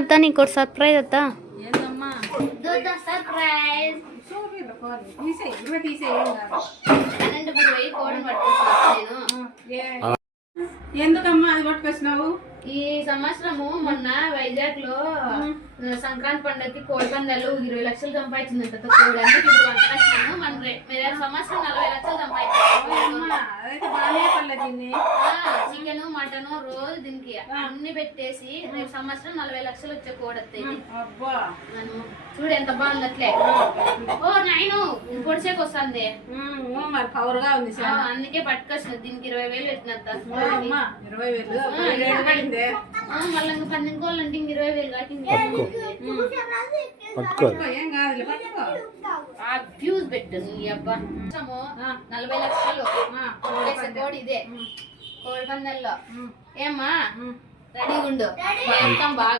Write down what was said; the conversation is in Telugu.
అత్త నీకు సర్ప్రైజ్ అత్త. ఏందమ్మా సర్ప్రైజ్. ఎందుకమ్మా అది పట్టుకొచ్చినావు? ఈ సంవత్సరము మొన్న వైజాగ్ లో సంక్రాంతి పండుగకి కోడి పందాలు 20 లక్షలు సంపాదించిందంట కోడి. అందుకే ఇప్పుడు వంటకొచ్చినాను. మన సంవత్సరం 40 లక్షలు సంపాదించాను. చికెన్ మటన్ రోజు దీనికి అన్ని పెట్టేసి రేపు సంవత్సరం 40 లక్షలు వచ్చే కోడి వస్తాయి. చూడు ఎంత బాగుంది అట్లే. ఓ నాయను పొడిసేకి వస్తుంది, పవర్ గా ఉంది. అందుకే పట్టుకొచ్చిన. దీనికి 20,000 పెట్టినంత. 20,000 మళ్ళీ 12 కోళ్ళు అంటే 20,000 కట్టింది. ఏం కాదు, ఫ్యూజ్ పెట్టు నీ అబ్బా. 40 లక్షలు కోడి. ఇదే కోడి పందెల్లో ఏమ్మా రెడీగా ఉండు. బాగా